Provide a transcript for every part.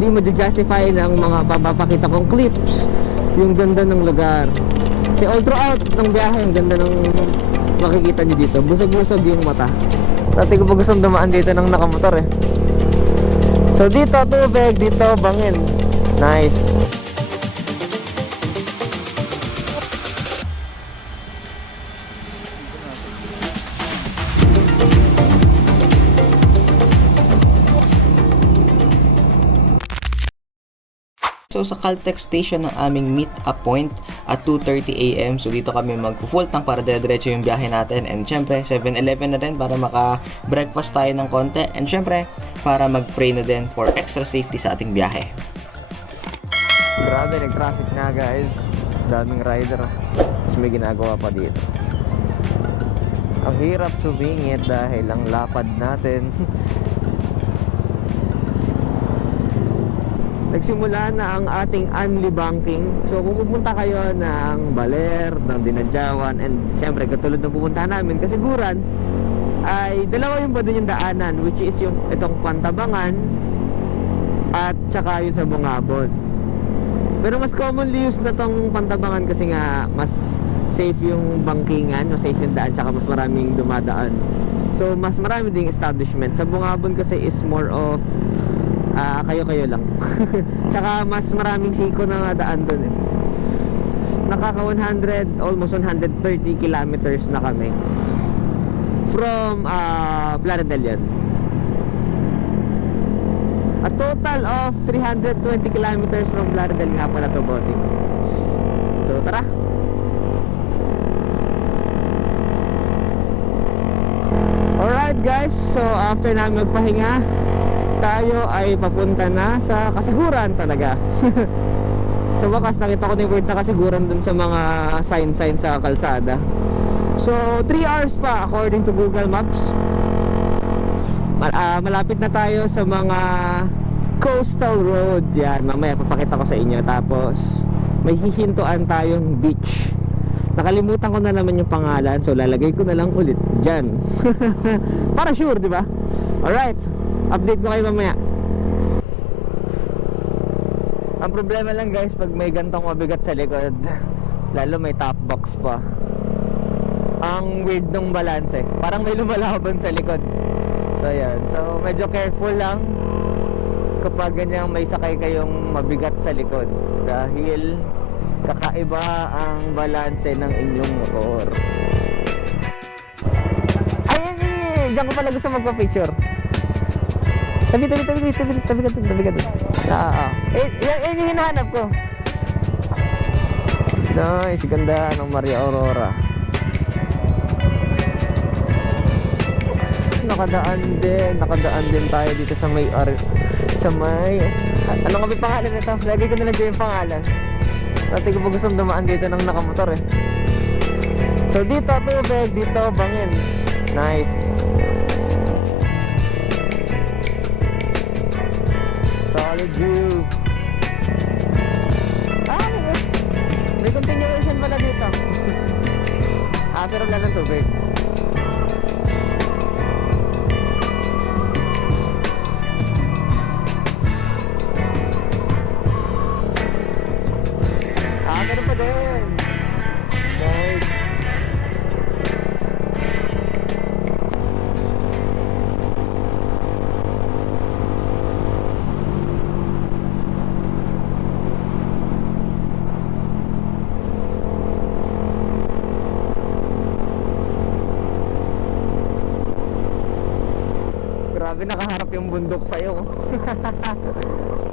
Hindi ma-justify ng mga papapakita kong clips yung ganda ng lugar. Kasi all throughout ng biyahe, yung ganda ng makikita nyo dito. Busog-busog yung mata. Dati ko pa gustong dumaan dito ng nakamotor eh. So dito tubig, dito bangin. Nice. So sa Caltex station ng aming meet up point at 2:30 AM. So dito kami mag-full tank para dire-diretso yung biyahe natin. And syempre 7-Eleven na rin para maka-breakfast tayo ng konti. And syempre para mag-pray na din for extra safety sa ating biyahe. Grabe, nag-traffic na guys. Daming rider. Tapos may ginagawa pa dito. Ang hirap sumingit dahil ang lapad natin. Nagsimula na ang ating Anli Banking. So kung pupunta kayo ng Baler, ng Dinadjawan, and syempre katulad ng pupuntahan namin, Kasiguran, ay dalawa yung ba din yung daanan, which is yung itong Pantabangan at tsaka yun sa Bungabon. Pero mas commonly used na tong Pantabangan kasi nga mas safe yung bangkingan, mas safe yung daan, tsaka mas maraming dumadaan. So mas marami ding establishment. Sa Bungabon kasi is more of kayo-kayo lang. Tsaka mas maraming siko na daan doon eh. Nakaka 100, almost 130 kilometers na kami from Plaridel yan. A total of 320 kilometers from Plaridel nga pala to, bossing. So tara. Alright guys, so after namin magpahinga, tayo ay papunta na sa Kasiguran talaga. Sa wakas nakita ko na yung word na Kasiguran dun sa mga sign sa kalsada. So 3 hours pa according to Google Maps. Malapit na tayo sa mga coastal road. Yan, mamaya papakita ko sa inyo. Tapos may hihintuan tayong beach. Nakalimutan ko na naman yung pangalan, so lalagay ko na lang ulit dyan. Para sure, di ba? Alright, update ko kayo mamaya. Ang problema lang guys, pag may gantong mabigat sa likod, lalo may top box pa, ang weird nung balance eh. Parang may lumalaban sa likod. So yan, so medyo careful lang kapag ganyang may sakay kayong mabigat sa likod, dahil kakaiba ang balanse ng inyong motor. Ay, diyan ko pala gusto magpa-picture. Tabi ka. Yan yung hinahanap ko. Nice, ganda ng Maria Aurora. Nakadaan din tayo dito sa may ano nga ba pangalan nito? Lagi ko na lang dyan yung pangalan. Dati ko pa gustong dumaan dito ng nakamotor eh. So dito tubig, dito bangin. Nice. Solid view. May continuation pala dito. Pero wala ng tubig. Meron pa din. Nice. Grabe, nakaharap yung bundok sa'yo.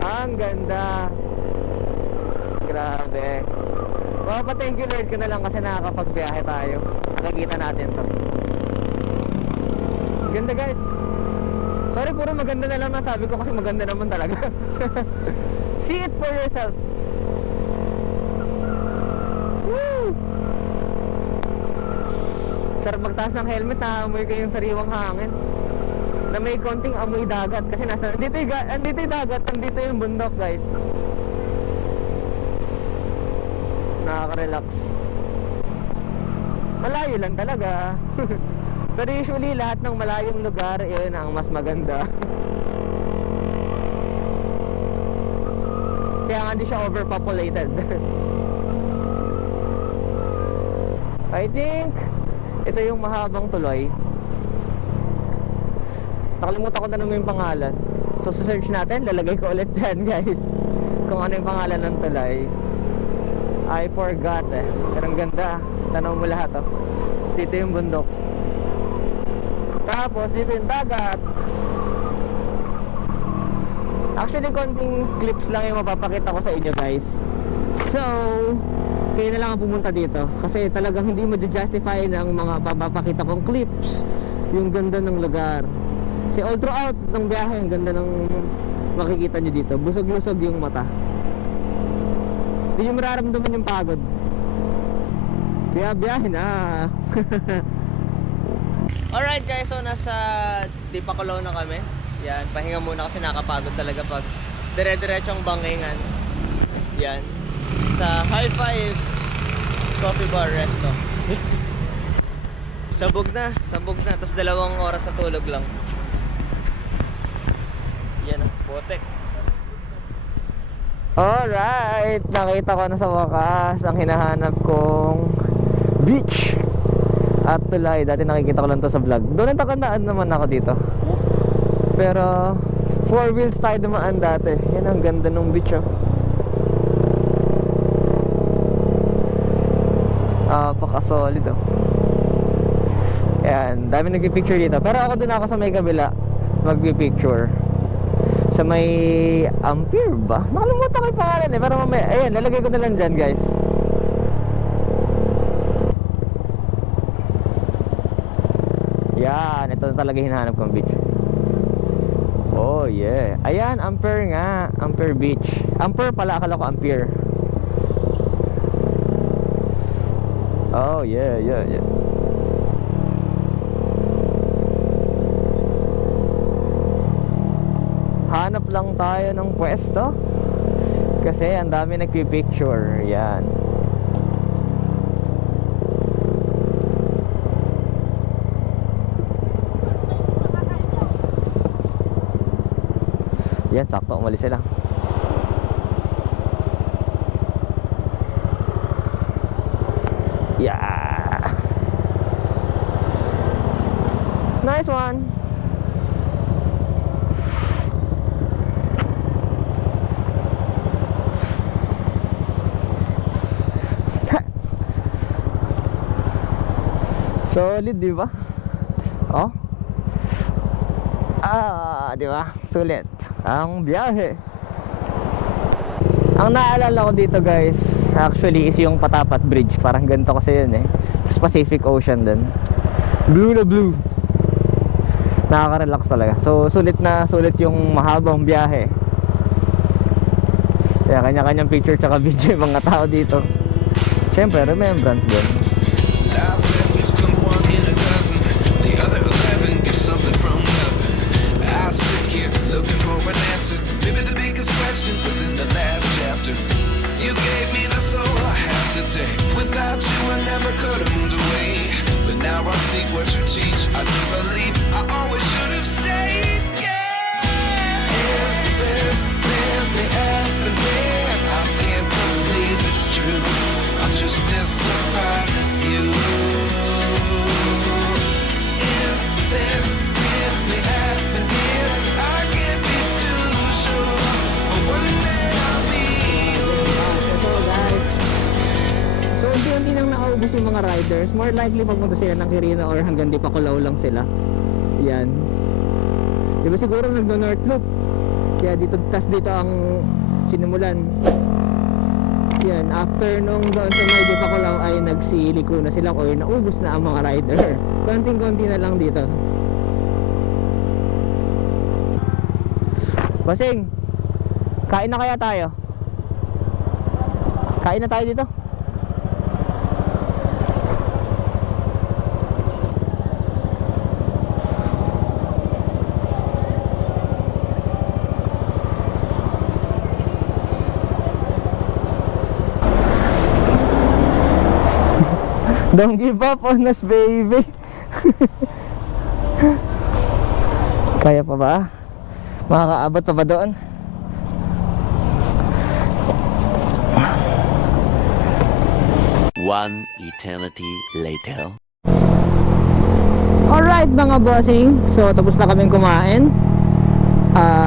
Ang ganda. Grabe. Pa-thank you Lord ko na lang kasi nakakapagbiyahe tayo. Nakikita natin to. Ganda guys. Sorry, puro maganda na lang nasabi ko kasi maganda naman talaga. See it for yourself. Woo! Sarap magtaas ng helmet, naamoy ko yung sariwang hangin na may konting amoy dagat kasi andito yung dagat, andito yung bundok guys. Nakaka-relax. Malayo lang talaga. Pero usually lahat ng malayong lugar, yun ang mas maganda. Kaya nga hindi siya overpopulated. I think ito yung mahabang tuloy. Nakalimutan ko na naman yung pangalan. So search natin, lalagay ko ulit dyan guys kung ano yung pangalan ng tuloy. I forgot pero ang ganda. Tanaw mo lahat Tapos dito yung bundok. Tapos dito yung dagat. Actually konting clips lang yung mapapakita ko sa inyo guys. So kayo na lang ang pumunta dito kasi talagang hindi mo justify ng mga papapakita kong clips yung ganda ng lugar. Kasi all throughout ng biyahe ang ganda ng makikita nyo dito. Busog-lusog yung mata. Hindi nyo mararamdaman yung pagod. Kaya biyahe na. Alright guys, so nasa Dipakulaw na kami. Yan, pahinga muna kasi nakapagod talaga pag dire-diretsong bangingan. Yan, sa High Five Coffee Bar Resto. Sabog na. Tapos 2 oras sa tulog lang. Yan ang potek. Alright, nakita ko na sa wakas ang hinahanap kong beach at tulay. Dati nakikita ko lang to sa vlog. Doon natakandaan naman ako dito. Pero 4 wheels tayo dumaan dati. Yan ang ganda ng beach paka-solid Yan, dami nagpipicture dito. Pero ako dun ako sa may kabila magpipicture. Sa may Ampere ba? Nakalimutan ko yung pangalan pero mamaya, ayan, lalagay ko na lang dyan guys. Yan, ito na talaga hinahanap kong beach. Oh yeah, ayan, Ampere nga, Ampere Beach. Ampere pala, akala ko Ampere. Oh yeah. Hanap lang tayo ng pwesto kasi ang dami nagpipicture. Yan. Yan, sakto, umalis sila. Yeah. Nice one. Solid, di ba? Oh. Di ba? Sulit ang biyahe. Ang naalala ko dito guys, actually is yung Patapat Bridge. Parang ganito kasi yun sa Pacific Ocean din. Blue na blue. Nakaka-relax talaga. So sulit na sulit yung mahabang biyahe. Kaya kanya-kanyang picture tsaka video yung mga tao dito. Siyempre, remembrance din. Something from nothing. I sit here looking for an answer. Maybe the biggest question was in the last chapter. You gave me the soul I have today. Without you I never could have moved away. But now I see what you teach. I do believe I always should have stayed. Yeah. Is this really happening? I can't believe it's true. I'm just as surprised as you. This really happening? I can't be too sure, but one day I'll be yours. So guys, so unti-unti nang nakaubos yung mga riders. More likely pagpunta sila ng Quirino or hanggang Dipakulaw lang sila. Yan. Diba siguro nagno-North Loop, kaya dito, tas dito ang sinimulan. Yan, after nung doon sa may Dipakulaw ay nagsiliko na sila or naubos na ang mga rider. Konting-konti na lang dito. Basing, kain na kaya tayo? Kain na tayo dito? Don't give up on us, baby. Kaya pa ba? Makakaabot pa ba doon? One eternity later. Alright mga bossing, so tapos na kaming kumain.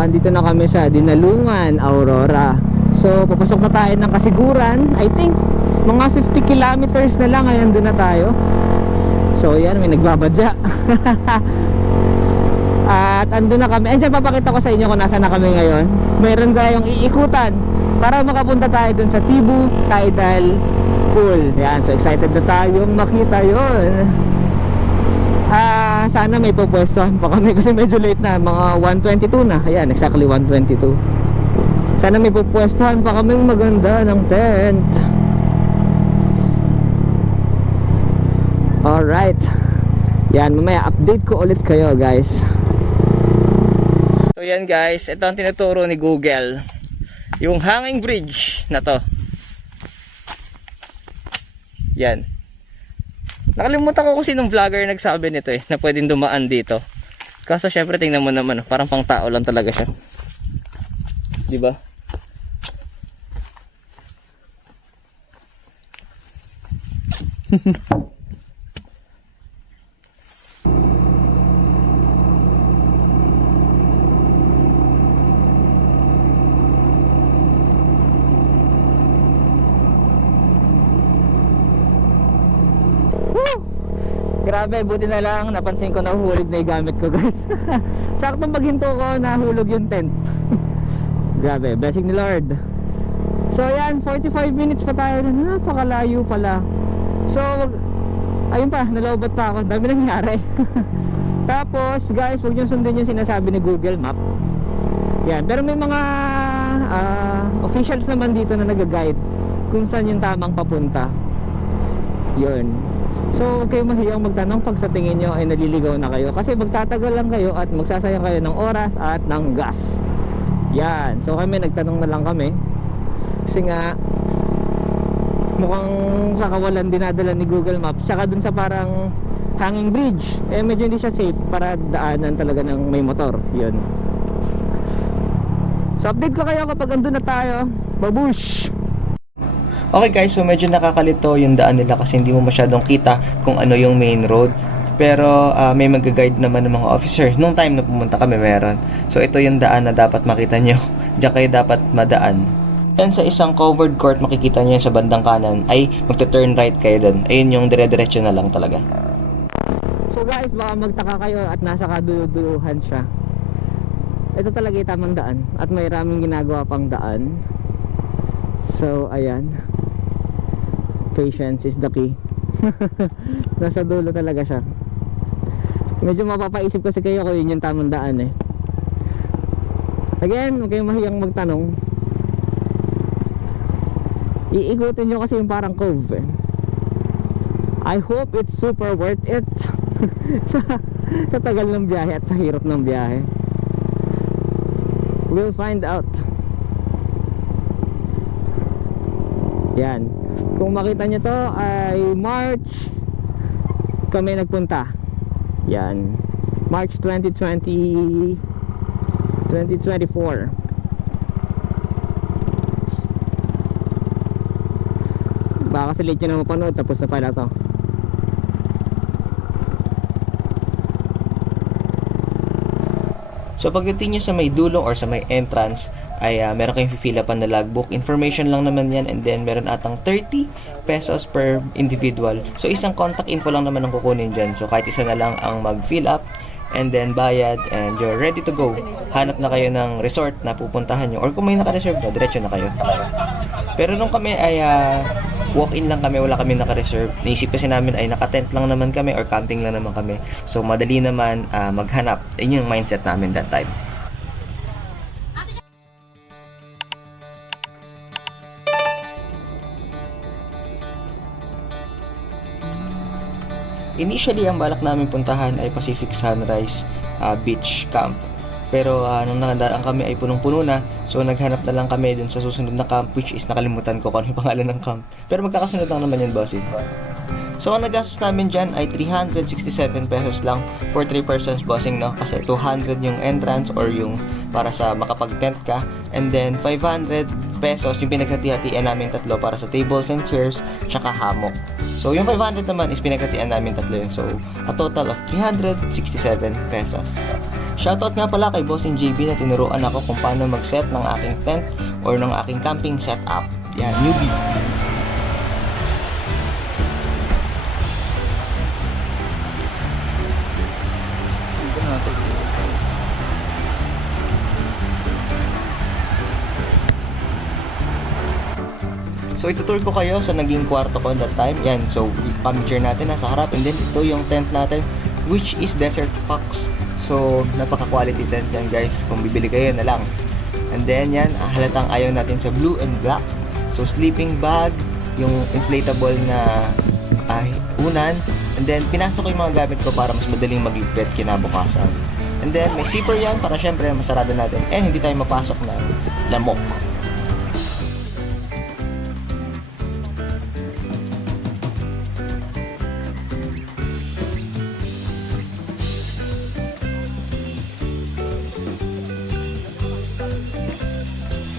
Andito na kami sa Dinalungan, Aurora. So papasok na tayo ng Kasiguran. I think mga 50 kilometers na lang ay andun na tayo. So yan, may nagbabadya. At andun na kami. And dyan papakita ko sa inyo kung nasa na kami ngayon. Mayroon tayong iikutan para makapunta tayo dun sa Tibu Tidal Pool. Yan, so excited na tayong makita yon. Sana may pupwestuhan pa kami kasi medyo late na, mga 1:22 na. Ayan, exactly 1:22. Sana may pupwestuhan pa kami maganda ng tent. Alright. Yan, mamaya update ko ulit kayo guys. So yan guys, ito ang tinuturo ni Google. Yung hanging bridge na to. Yan. Nakalimutan ko kung sinong vlogger nagsabi nito na pwedeng dumaan dito. Kaso syempre tingnan mo naman, parang pang tao lang talaga siya. 'Di ba? Grabe, buti na lang napansin ko nahuhulog na yung gamit ko guys. Saktong paghinto ko nahulog yung tent. Grabe, blessing ni Lord. So yan, 45 minutes pa tayo. Napakalayo pala. So ayun pa, nalaubat pa ako. Dami nangyari. Tapos guys, huwag nyo sundin yung sinasabi ni Google Map. Yan, pero may mga officials naman dito na nag-guide kung saan yung tamang papunta. Yun. So huwag kayong mahiyang magtanong pag sa tingin nyo ay naliligaw na kayo, kasi magtatagal lang kayo at magsasayang kayo ng oras at ng gas. Yan. So kami nagtanong na lang kami kasi nga mukhang sa kawalan dinadala ni Google Maps, tsaka dun sa parang hanging bridge medyo hindi siya safe para daanan talaga ng may motor. Yun. So update ko kayo kapag andun na tayo. Babush! Okay guys, so medyo nakakalito yung daan nila kasi hindi mo masyadong kita kung ano yung main road. Pero may mag-guide naman ng mga officer. Nung time na pumunta kami meron. So ito yung daan na dapat makita nyo. Diyan kayo dapat madaan. Then sa isang covered court makikita nyo sa bandang kanan ay magta-turn right kayo dun. Ayun yung dire-diretso na lang talaga. So guys, baka magtaka kayo at nasa kaduluduluhan siya. Ito talaga yung tamang daan at may raming ginagawa pang daan. So ayan, patience is the key. Nasa dulo talaga siya. Medyo mapapaisip kasi kayo kung yun yung tamang daan Again, huwag kayong mahiyang magtanong. Iikutin nyo kasi yung parang cove I hope it's super worth it. sa tagal ng biyahe at sa hirap ng biyahe. We'll find out. Yan. Kung makita nyo to ay March kami nagpunta. Yan. March 2024. Baka kasi late nyo na mapanood, tapos na pala to. So pagdating nyo sa may dulong or sa may entrance ay meron kayong fill upan na logbook. Information lang naman yan, and then meron atang 30 pesos per individual. So isang contact info lang naman ang kukunin dyan. So kahit isa na lang ang mag-fill up and then bayad and you're ready to go. Hanap na kayo ng resort na pupuntahan nyo, or kung may naka-reserve na, diretso na kayo. Pero nung kami ay walk-in lang kami, wala kami naka-reserve. Naisip kasi namin ay naka-tent lang naman kami or camping lang naman kami. So madali naman maghanap. Yun yung mindset namin that time. Initially, ang balak namin puntahan ay Pacific Sunrise Beach Camp. Pero nung nakadaan kami ay punong-puno na. So naghanap na lang kami dun sa susunod na camp, which is nakalimutan ko kung ano yung pangalan ng camp. Pero magkakasunod lang naman yun, bossing. So ang nagastos namin dyan ay 367 pesos lang for 3 persons, bossing, no? Kasi 200 yung entrance or yung para sa makapag-tent ka. And then 500 pesos yung pinaghati-hatian namin tatlo para sa tables and chairs tsaka hammock. So yung 500 naman is pinaghatian namin tatlo yun. So a total of 367 pesos. Shoutout nga pala kay Bossing JB na tinuruan ako kung paano mag-set ng aking tent or ng aking camping setup. Yan, newbie. So itutur ko kayo sa naging kwarto ko that time. Yan, so picture natin nasa harap, and then ito yung tent natin, which is Desert Fox. So napaka-quality tent yan guys, kung bibili kayo na lang. And then yan, halatang ayaw natin sa blue and black. So sleeping bag, yung inflatable na unan, and then pinasok ko yung mga gamit ko para mas madaling magligpit kinabukasan. And then may zipper yan para syempre masarado natin and hindi tayo mapasok ng lamok.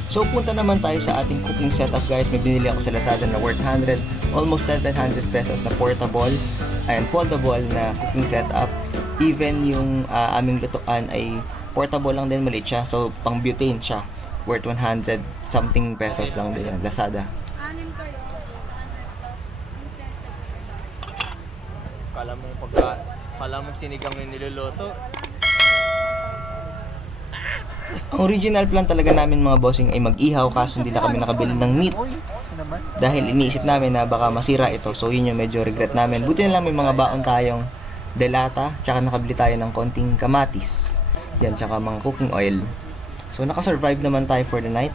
So punta naman tayo sa ating cooking setup guys. May binili ako sa Lazada na worth 100, almost 700 pesos na portable and foldable na cooking setup. Even yung aming lutuan ay portable lang din, maliit siya. So pang butane siya, worth 100 something pesos lang din yan, Lazada. Kala mo sinigang yung niluluto. Ang original plan talaga namin mga bossing ay mag-ihaw, kaso hindi na kami nakabili ng meat dahil iniisip namin na baka masira ito. So yun yung medyo regret namin. Buti na lang may mga baon tayong delata, tsaka nakabili tayo ng konting kamatis, yan, tsaka mga cooking oil. So nakasurvive naman tayo for the night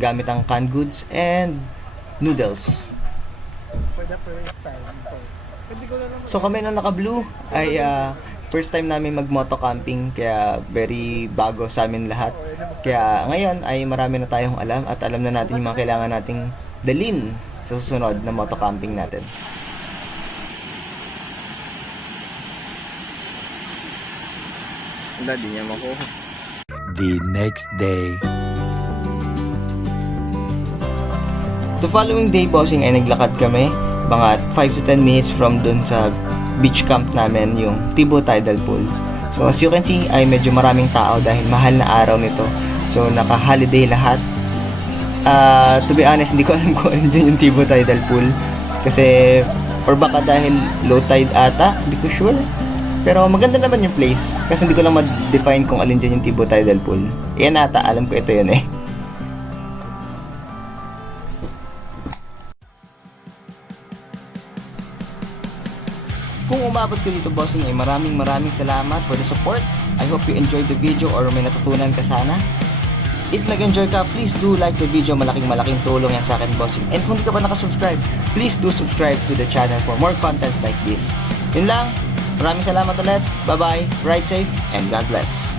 gamit ang canned goods and noodles. So kami nung naka-blue ay first time namin mag-moto camping, kaya very bago sa amin lahat. Kaya ngayon ay marami na tayong alam at alam na natin yung mga kailangan nating dalhin sa susunod na moto camping natin. Hindi niya makuha. The next day. The following day, bossing, ay naglakad kami mga 5 to 10 minutes from dun sa beach camp namin, yung Tibo Tidal Pool. So as you can see ay medyo maraming tao dahil mahal na araw nito. So naka-holiday lahat. To be honest, hindi ko alam kung ano dyan yung Tibo Tidal Pool. Kasi, or baka dahil low tide ata, hindi ko sure. Pero maganda naman yung place. Kasi hindi ko lang ma-define kung alin dyan yung Tibo Tidal Pool. Yan ata, alam ko ito yun eh. Kung umabot ka dito, bossing, ay maraming salamat for the support. I hope you enjoyed the video or may natutunan ka sana. If nag-enjoy ka, please do like the video. Malaking tulong yan sa akin, bossing. And kung di ka pa nakasubscribe, please do subscribe to the channel for more contents like this. Yun lang. Maraming salamat ulit. Bye-bye. Ride safe and God bless.